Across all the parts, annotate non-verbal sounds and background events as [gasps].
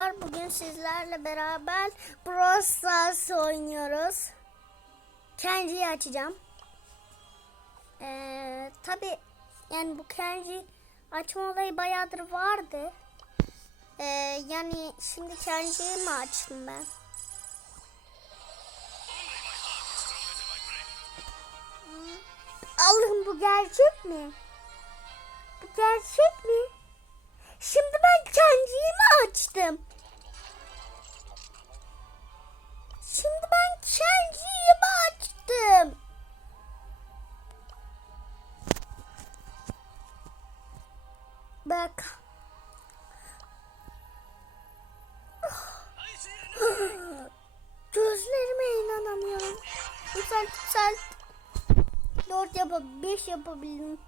Bugün sizlerle beraber Brawl Stars oynuyoruz. Kenji'yi açacağım. Ee, Tabi yani bu Kenji açma olayı bayağıdır vardı. Ee, yani şimdi Kenji'yi mi açtım ben? Allah'ım bu gerçek mi? Bu gerçek mi? Şimdi ben Kenji'yi mi açtım? Şimdi ben Kenji'yi mi açtım? Bak. [sighs] Gözlerime inanamıyorum. Güzel güzel. Dört yapab, beş yapabildim.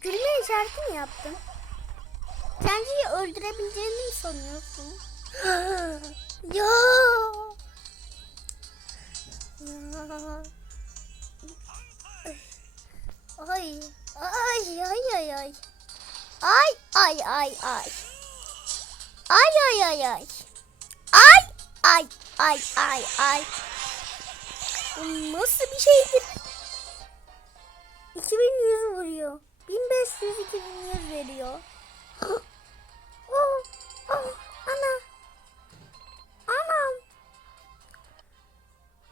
Gülme işareti mi yaptın? Kenciyi öldürebileceğini mi sanıyorsun? [gasps] ya. Ya. Ay. Ay ay ay ay. Ay ay ay ay. Ay ay ay ay. Ay ay ay ay ay. Bu nasıl bir şeydir? 2100 vuruyor. 1500 2100 veriyor. [gasps] oh, oh, ana. Anam.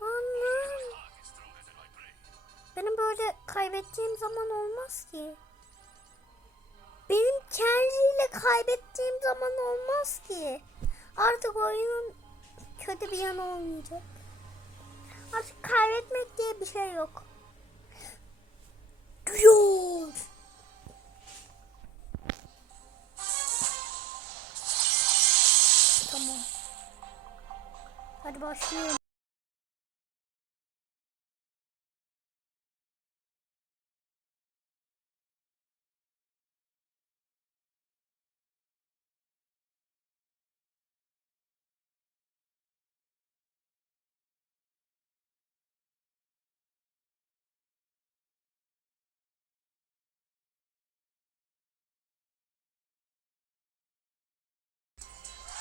Anam. Benim böyle kaybettiğim zaman olmaz ki. Benim kendiyle kaybettiğim zaman olmaz ki. Artık oyunun kötü bir yanı olmayacak. Artık kaybetmek diye bir şey yok. [gasps] Diyor. Hadi başlayalım.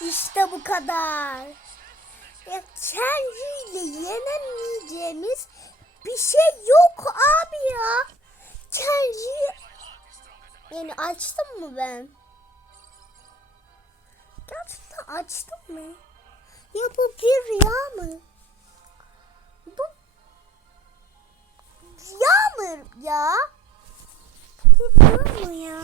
İşte bu kadar. Kendiyle yenemeyeceğimiz bir şey yok abi ya. Kendi yani açtım mı ben? Gerçekten açtım mı? Ya bu bir rüya mı? Bu rüya mı ya? Bu bir rüya mı ya?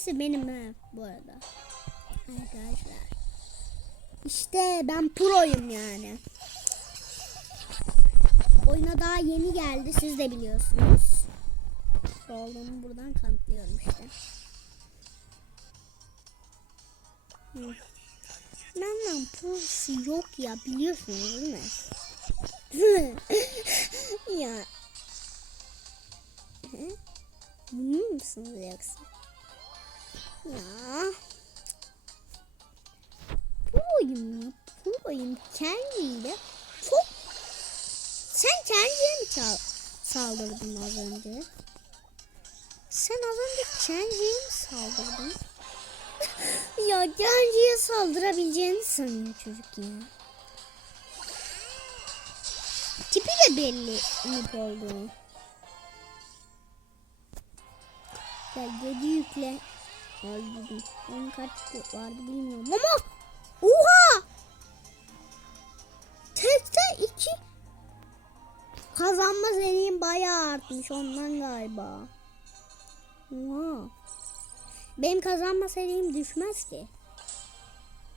Birisi benim ha bu arada. Arkadaşlar. İşte ben proyum yani. Oyuna daha yeni geldi siz de biliyorsunuz. Olduğunu buradan kanıtlıyorum işte. Benden prosu yok ya biliyorsunuz değil mi? [laughs] ya. Hı? Emin misiniz yoksa? Ya. Proyum ya. Proyum kendiyle çok sen kendiye mi çal? saldırdın az önce? Sen az önce Kenji'ye mi saldırdın? [laughs] ya Kenji'ye saldırabileceğini sanıyor çocuk ya. Tipi de belli noob olduğunu. Gel yükle. Öldürdüm. Onun kaç vardı bilmiyorum ama Oha! Tekte iki kazanma seriyim bayağı artmış ondan galiba. Oha. Benim kazanma serim düşmez ki.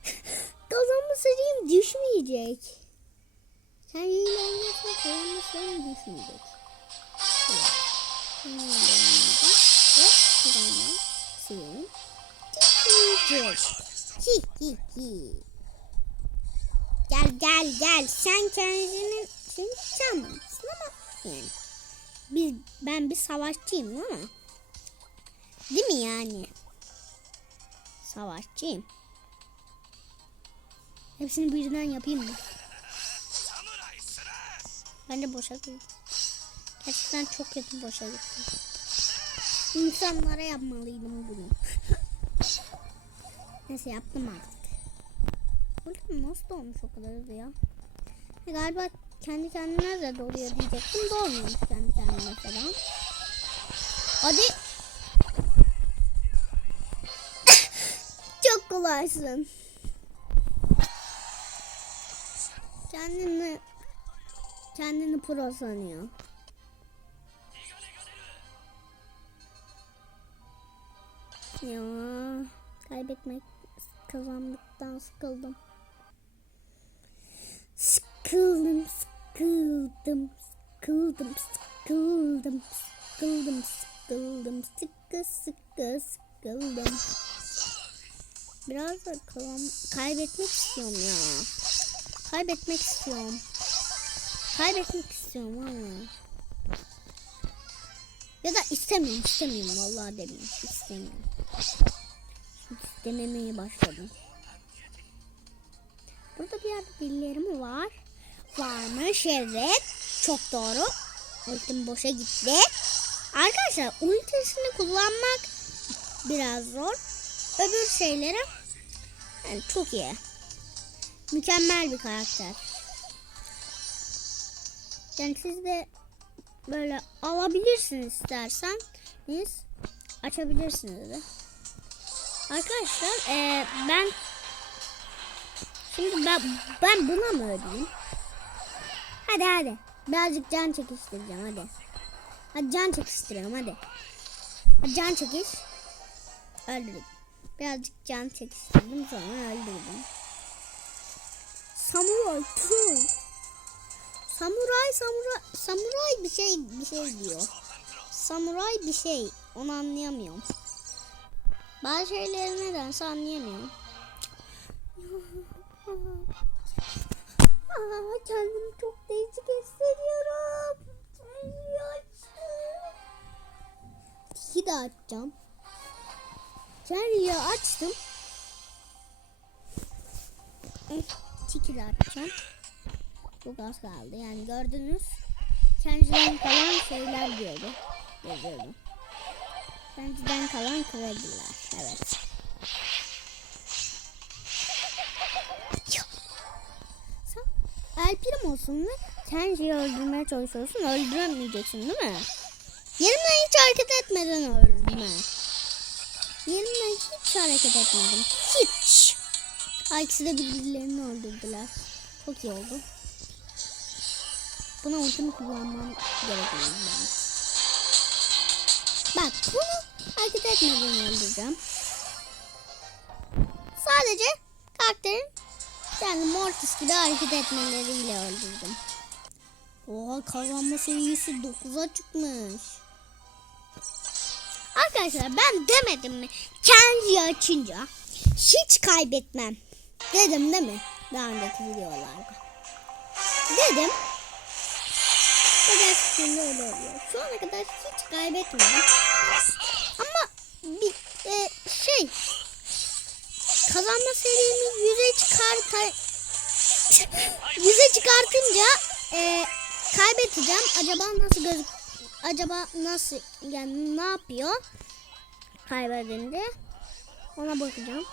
[laughs] kazanma serim düşmeyecek. Sen yine oynarsan gel. Sen kendini sen sen misin ama yani. Biz, ben bir savaşçıyım ama. Değil mi yani? Savaşçıyım. Hepsini birden yapayım mı? Bence boşa gitti. Gerçekten çok kötü boşa gitti. İnsanlara yapmalıydım bunu. [laughs] Neyse yaptım artık. Ultim nasıl olmuş o kadar hızlı ya? Galiba kendi kendine de doluyor diyecektim. Dolmuyormuş kendi kendine falan. Hadi. Çok kolaysın. Kendini kendini pro sanıyor. Ya kaybetmek kazandıktan sıkıldım. Sıkıldım, sıkıldım, sıkıldım, sıkıldım, sıkıldım, sıkıldım, sıkı sıkı sıkıldım. Biraz da kazan kaybetmek istiyorum ya. Kaybetmek istiyorum. Kaybetmek istiyorum ama. Ya da istemiyorum, istemiyorum vallahi demiyorum, istemiyorum. Şimdi istememeye başladım. Burada bir yerde birileri mi var? Varmış evet. Çok doğru. Ultim boşa gitti. Arkadaşlar ultisini kullanmak biraz zor. Öbür şeylere yani çok iyi. Mükemmel bir karakter. Yani siz de böyle alabilirsiniz isterseniz açabilirsiniz de. Arkadaşlar eee, ben şimdi ben ben buna mı ödeyeyim? Hadi hadi. Birazcık can çekiştireceğim hadi. Hadi can çekiştirelim hadi. Hadi can çekiş. Öldürdüm. Birazcık can çekiştirdim sonra öldürdüm. Samuray troll. Samuray samuray samuray bir şey bir şey diyor. Samuray bir şey onu anlayamıyorum. Bazı şeyleri nedense anlayamıyorum. [laughs] Aa, kendimi çok değişik hissediyorum. Tiki de açacağım. Cherry'i açtım. Tiki de açacağım. Çok az kaldı. Yani gördünüz. Kendiden kalan şeyler diyordu. Yazıyordu. Kendiden kalan krediler. Evet. El Primo'sun ve Kenji'yi öldürmeye çalışıyorsun. Öldüremeyeceksin değil mi? Yerimden hiç hareket etmeden öldürme. Yerimden hiç hareket etmedim. Hiç. Ha, ikisi de birbirlerini öldürdüler. Çok iyi oldu. Buna ultimi kullanmam gerekiyor ben. Bak bunu hareket etmeden öldüreceğim. Sadece karakterin yani Mortis gibi hareket etmeleriyle öldürdüm. Oha kazanma seviyesi 9'a çıkmış. Arkadaşlar ben demedim mi? Kenji'yi açınca hiç kaybetmem. Dedim değil mi? Daha önceki videolarda. Dedim. Ve gerçekten öyle oluyor. Şu ana kadar hiç kaybetmedim. Ama bir e, şey kazanma serimi yüze çıkarta [laughs] yüze çıkartınca e, kaybedeceğim. Acaba nasıl gözük acaba nasıl yani ne yapıyor kaybedince ona bakacağım.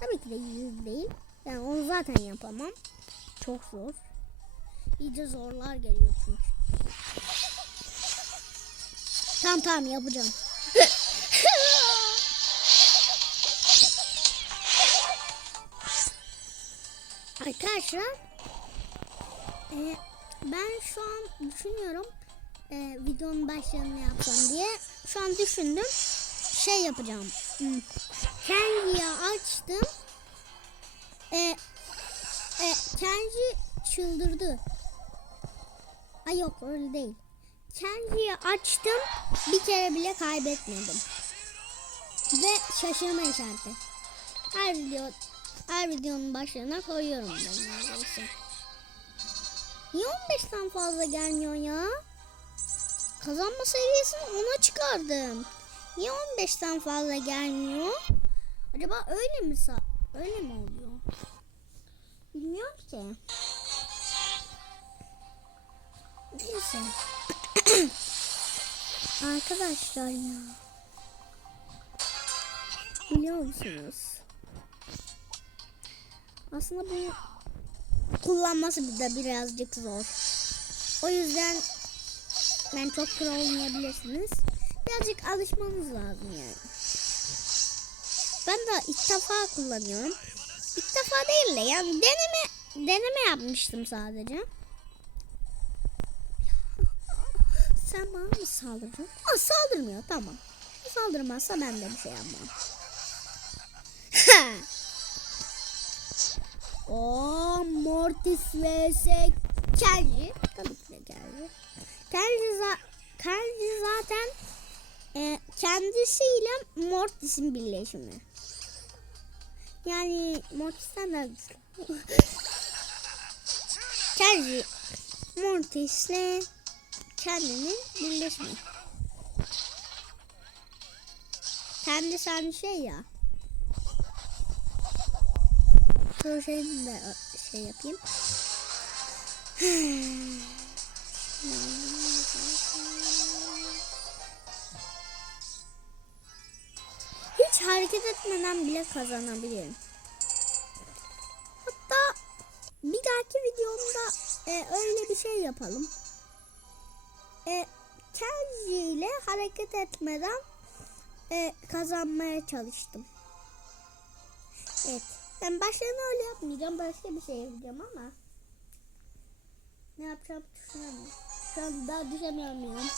Tabii ki de yüz değil. Yani onu zaten yapamam. Çok zor. İyice zorlar geliyor çünkü. Tamam tamam yapacağım. [laughs] Arkadaşlar e, ben şu an düşünüyorum e, videonun başlarını yapsam diye. Şu an düşündüm. Şey yapacağım. Hmm. Açtım. E, e, Kenji çıldırdı. Ay yok öyle değil. Kenji'yi açtım. Bir kere bile kaybetmedim. Ve şaşırma işareti. Her video her videonun başlarına koyuyorum ben neredeyse. Niye 15'ten fazla gelmiyor ya? Kazanma seviyesini ona çıkardım. Niye 15'ten fazla gelmiyor? Acaba öyle mi sa öyle mi oluyor? Bilmiyorum ki. Neyse. [clears throat] Arkadaşlar ya. Biliyor musunuz? Aslında bunu kullanması da birazcık zor. O yüzden ben çok pro olmayabilirsiniz. Birazcık alışmanız lazım yani. Ben de ilk defa kullanıyorum. İlk defa değil de yani deneme deneme yapmıştım sadece. [laughs] Sen bana mı saldıracaksın? Aa, saldırmıyor tamam. Saldırmazsa ben de bir şey yapmam. [laughs] O Mortis vs Kenji. Tabii ki de. Kenji, za Kenji zaten e, kendisiyle Mortis'in birleşimi. Yani Mortis'ten de güçlü. Mortis'le kendinin birleşimi. Kendisi hani şey ya. Şeyini de şey yapayım. Hiç hareket etmeden bile kazanabilirim. Hatta bir dahaki videomda e, öyle bir şey yapalım. E, Kenji ile hareket etmeden e, kazanmaya çalıştım. Evet. Ben başlarını öyle yapmayacağım. Başka bir şey yapacağım ama. Ne yapacağım düşünemiyorum. Şu an daha düşünemiyorum.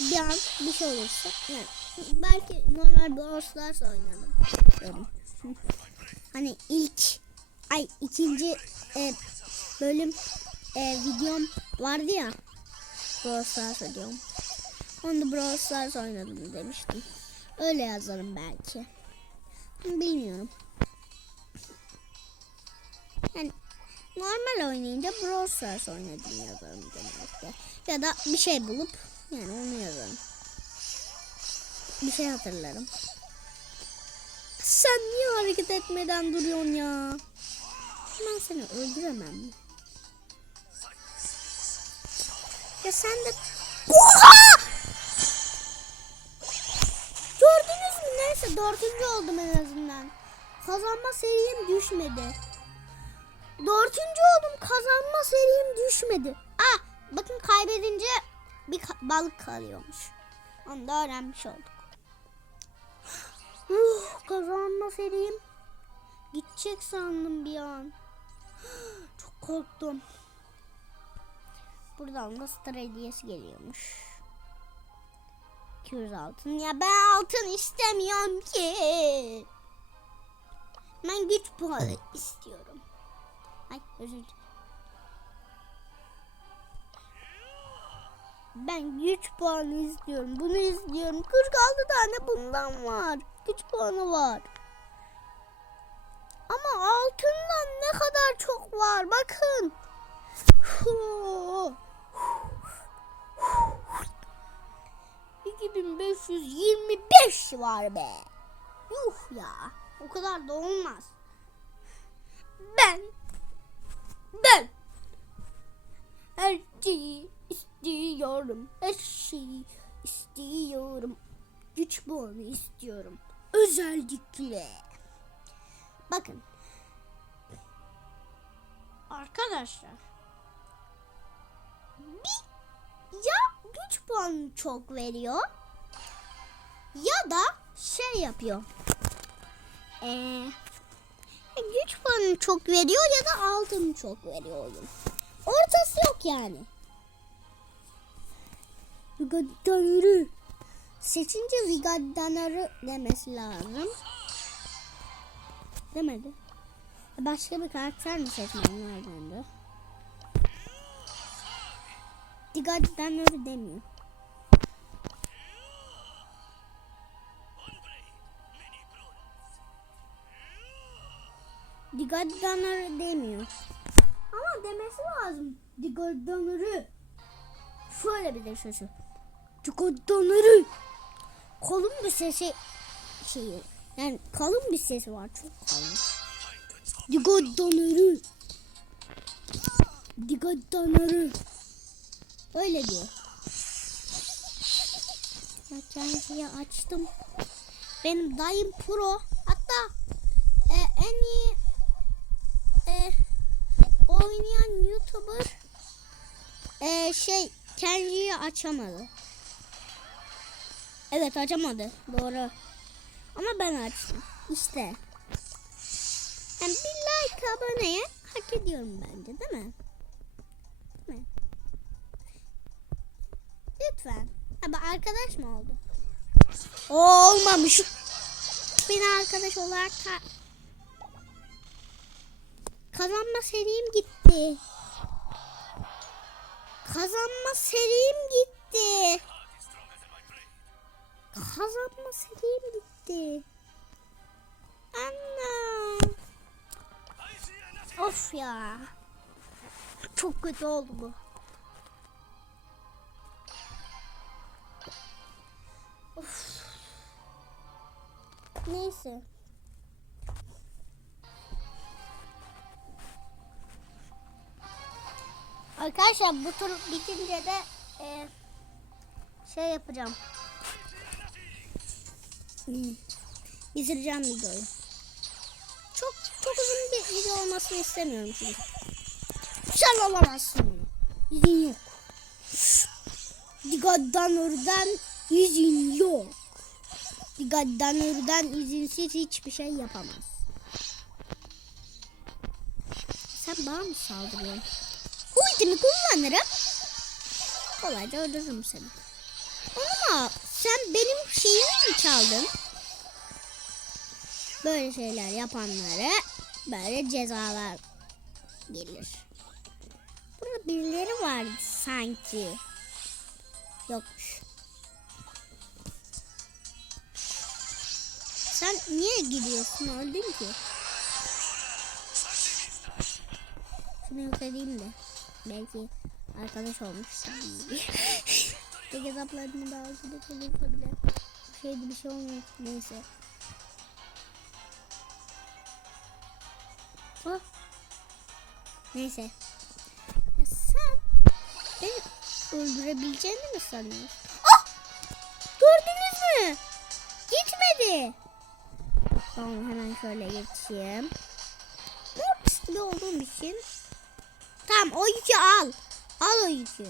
Bir an bir şey olursa. Yani belki normal Brawl Stars oynarım. Hani ilk ay ikinci e, bölüm e, videom vardı ya. Brawl Stars diyorum. Onu da Brawl Stars oynadım demiştim. Öyle yazarım belki. Bilmiyorum. Yani normal oynayınca Brawl Stars oynadım yazarım genellikle. Ya da bir şey bulup yani onu yazarım. Bir şey hatırlarım. Sen niye hareket etmeden duruyorsun ya? Ben seni öldüremem mi? Ya sen de... Oha! Gördünüz mü? Neyse dördüncü oldum en azından. Kazanma seriyim düşmedi. Dördüncü oldum. Kazanma serim düşmedi. Ah bakın kaybedince bir ka- balık kalıyormuş. Onu da öğrenmiş olduk. Uh, kazanma serim gidecek sandım bir an. Çok korktum. Buradan da star hediyesi geliyormuş. 200 altın. Ya ben altın istemiyorum ki. Ben güç puanı istiyorum. Ay özür dilerim. Ben güç puanı istiyorum. Bunu istiyorum. 46 tane bundan var. Güç puanı var. Ama altından ne kadar çok var. Bakın. ...2525 var be. Yuh ya. O kadar da olmaz. Ben ben her şeyi istiyorum. Her şeyi istiyorum. Güç puanı istiyorum. Özellikle. Bakın. Arkadaşlar. Bir ya güç puanı çok veriyor ya da şey yapıyor. Ee, güç puanı çok veriyor ya da altın çok veriyor oyun. Ortası yok yani. Vigaddanırı. Seçince Vigaddanırı demesi lazım. Demedi. Başka bir karakter mi seçmem lazımdı? Vigaddanırı demiyor. Digaddanırı demiyor. Ama demesi lazım. Digaddanırı. Şöyle bir de şu. Digaddanırı. Kalın bir sesi şeyi. Yani kalın bir sesi var. Çok kalın. Digaddanırı. Digaddanırı. Öyle diyor. Ya kendisi açtım. Benim dayım pro. Hatta e, en iyi e, şey Kenji'yi açamadı. Evet açamadı. Doğru. Ama ben açtım. İşte. Yani bir like aboneye hak ediyorum bence değil mi? Değil mi? Lütfen. Ama arkadaş mı oldu? Olmamış. Beni arkadaş olarak Kazanma serim gitti. Kazanma serim gitti. Kazanma serim gitti. Anne. Of ya. Çok kötü oldu bu. Of. Neyse. Arkadaşlar bu tur bitince de e, şey yapacağım. Hmm. Bitireceğim videoyu. Çok çok uzun bir video olmasını istemiyorum çünkü. Sen alamazsın onu. İzin yok. Digaddan oradan izin yok. Digaddan oradan izinsiz hiçbir şey yapamaz. Sen bana mı saldırıyorsun? Ultimi kullanırım. Kolayca öldürürüm seni. Ama sen benim şeyimi mi çaldın? Böyle şeyler yapanlara böyle cezalar gelir. Burada birileri var sanki. Yokmuş. Sen niye gidiyorsun? Öldün ki. Şunu yok edeyim de. Belki arkadaş olmuşsun. Tek hesaplarını daha hızlı kalırsa bile şeydi bir şey olmuyor. Neyse. Oh. Neyse. Ya sen beni öldürebileceğini mi sanıyorsun? Ah! Gördünüz mü? Gitmedi. Tamam hemen şöyle geçeyim. Mortis'li olduğum için. Tamam o yükü al. Al o yükü.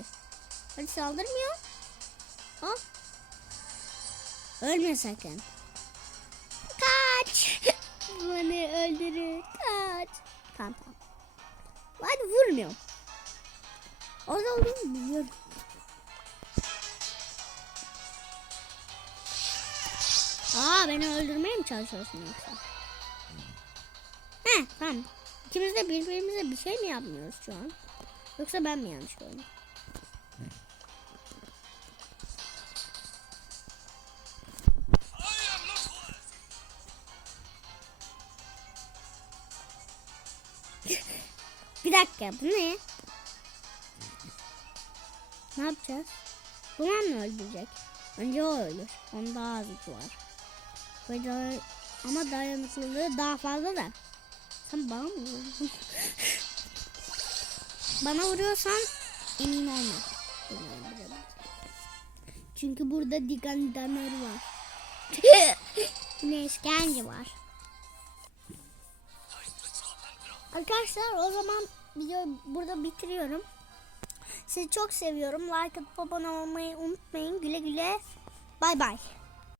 Hadi saldırmıyor. Al. Ölme sakın. Kaç. [laughs] Beni öldürür. Kaç. Tamam tamam. Hadi vurmuyorum. Orada olduğunu biliyorum. Aa beni öldürmeye mi çalışıyorsun yoksa? He tamam. İkimiz de birbirimize bir şey mi yapmıyoruz şu an? Yoksa ben mi yanlış gördüm? bir dakika bu ne? Ne yapacağız? Duman mı öldürecek? Önce o ölür. Onun daha az var. Ve daha- ama dayanıklılığı daha fazla da. Sen bana mı? [laughs] bana vuruyorsan emin olma. Çünkü burada Digan Damer var. [laughs] Yine işkence var. Arkadaşlar o zaman videoyu burada bitiriyorum. Sizi çok seviyorum. Like atıp abone olmayı unutmayın. Güle güle. Bay bay.